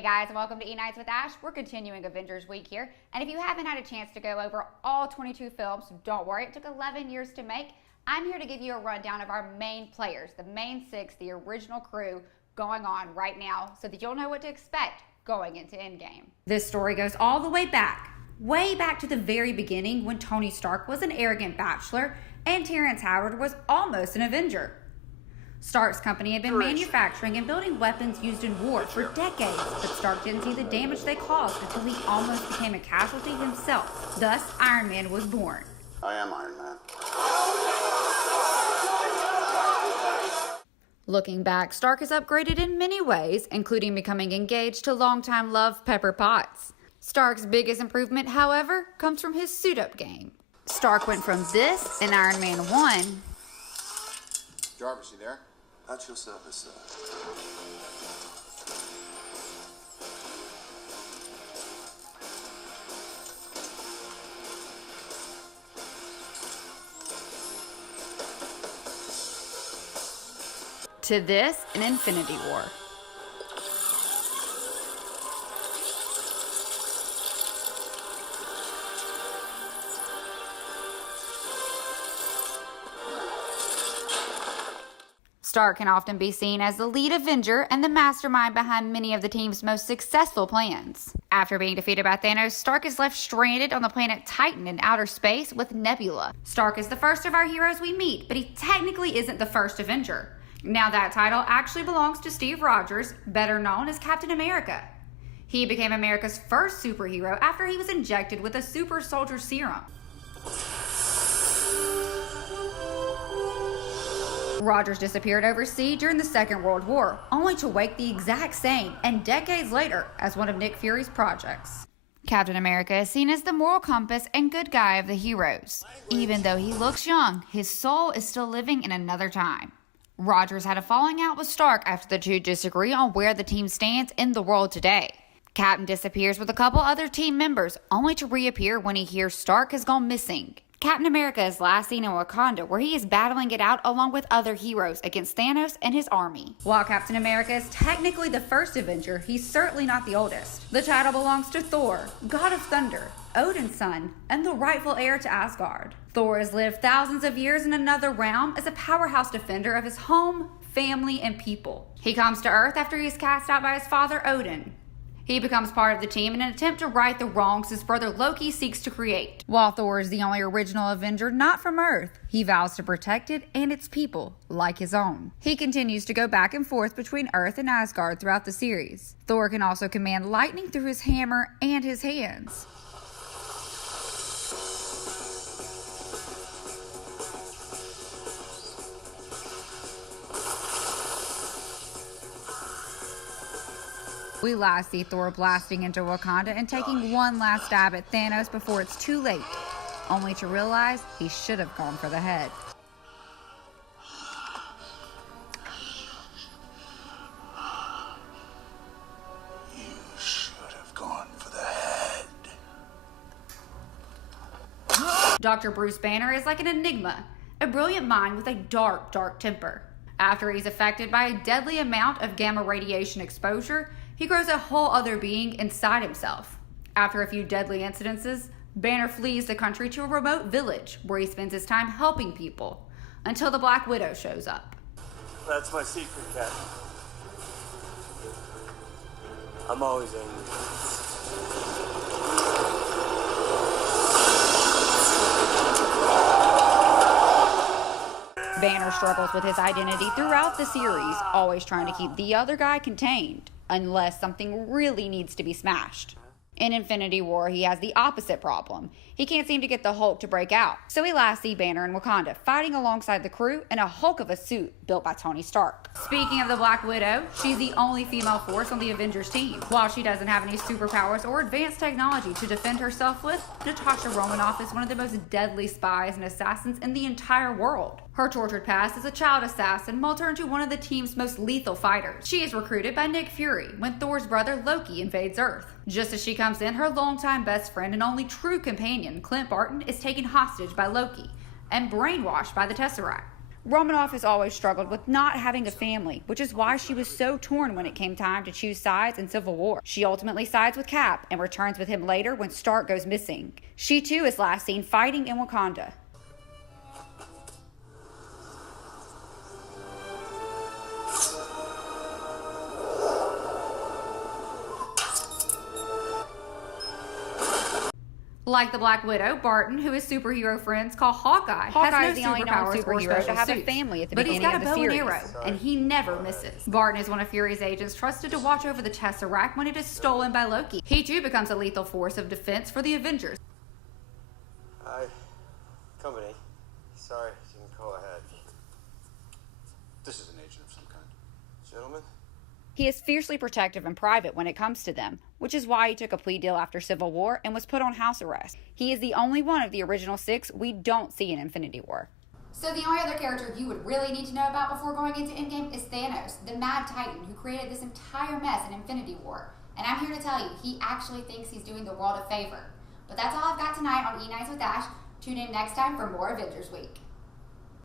Hey guys, and welcome to E-Nights with Ash. We're continuing Avengers Week here, and if you haven't had a chance to go over all 22 films, don't worry, it took 11 years to make. I'm here to give you a rundown of our main players, the main six, the original crew going on right now, so that you'll know what to expect going into Endgame. This story goes all the way back to the very beginning when Tony Stark was an arrogant bachelor and Terrence Howard was almost an Avenger. Stark's company had been manufacturing and building weapons used in war for decades, but Stark didn't see the damage they caused until he almost became a casualty himself. Thus, Iron Man was born. I am Iron Man. Looking back, Stark is upgraded in many ways, including becoming engaged to longtime love Pepper Potts. Stark's biggest improvement, however, comes from his suit-up game. Stark went from this in Iron Man 1... Jarvis, you there? At your service, sir. to this in Infinity War. Stark can often be seen as the lead Avenger and the mastermind behind many of the team's most successful plans. After being defeated by Thanos, Stark is left stranded on the planet Titan in outer space with Nebula. Stark is the first of our heroes we meet, but he technically isn't the first Avenger. Now that title actually belongs to Steve Rogers, better known as Captain America. He became America's first superhero after he was injected with a super soldier serum. Rogers disappeared overseas during the Second World War, only to wake the exact same, and decades later, as one of Nick Fury's projects. Captain America is seen as the moral compass and good guy of the heroes. Even though he looks young, his soul is still living in another time. Rogers had a falling out with Stark after the two disagree on where the team stands in the world today. Captain disappears with a couple other team members, only to reappear when he hears Stark has gone missing. Captain America is last seen in Wakanda, where he is battling it out along with other heroes against Thanos and his army. While Captain America is technically the first Avenger, he's certainly not the oldest. The title belongs to Thor, God of Thunder, Odin's son, and the rightful heir to Asgard. Thor has lived thousands of years in another realm as a powerhouse defender of his home, family, and people. He comes to Earth after he is cast out by his father Odin. He becomes part of the team in an attempt to right the wrongs his brother Loki seeks to create. While Thor is the only original Avenger not from Earth, he vows to protect it and its people like his own. He continues to go back and forth between Earth and Asgard throughout the series. Thor can also command lightning through his hammer and his hands. We last see Thor blasting into Wakanda and taking one last stab at Thanos before it's too late, only to realize he should have gone for the head. You should have gone for the head. Dr. Bruce Banner is like an enigma, a brilliant mind with a dark, dark temper. After he's affected by a deadly amount of gamma radiation exposure, he grows a whole other being inside himself. After a few deadly incidences, Banner flees the country to a remote village where he spends his time helping people until the Black Widow shows up. That's my secret, Cat. I'm always angry. Banner struggles with his identity throughout the series, always trying to keep the other guy contained, unless something really needs to be smashed. In Infinity War, he has the opposite problem. He can't seem to get the Hulk to break out, so we last see Banner in Wakanda fighting alongside the crew in a Hulk of a suit built by Tony Stark. Speaking of the Black Widow, she's the only female force on the Avengers team. While she doesn't have any superpowers or advanced technology to defend herself with, Natasha Romanoff is one of the most deadly spies and assassins in the entire world. Her tortured past as a child assassin molded her into one of the team's most lethal fighters. She is recruited by Nick Fury when Thor's brother Loki invades Earth. Just as she comes in, her longtime best friend and only true companion, Clint Barton, is taken hostage by Loki and brainwashed by the Tesseract. Romanoff has always struggled with not having a family, which is why she was so torn when it came time to choose sides in Civil War. She ultimately sides with Cap and returns with him later when Stark goes missing. She too is last seen fighting in Wakanda. Like the Black Widow, Barton, who his superhero friends call Hawkeye, Hawkeye has is the no only superhero to have a family at the beginning of the series. But he's got a bow and arrow, and he never misses. Barton is one of Fury's agents trusted to watch over the Tesseract when it is stolen by Loki. He too becomes a lethal force of defense for the Avengers. Company. Sorry, you can go ahead. This is an agent of some kind. Gentlemen? He is fiercely protective and private when it comes to them, which is why he took a plea deal after Civil War and was put on house arrest. He is the only one of the original 6 we don't see in Infinity War. So the only other character you would really need to know about before going into Endgame is Thanos, the Mad Titan who created this entire mess in Infinity War. And I'm here to tell you, he actually thinks he's doing the world a favor. But that's all I've got tonight on E-Nights with Ash. Tune in next time for more Avengers Week.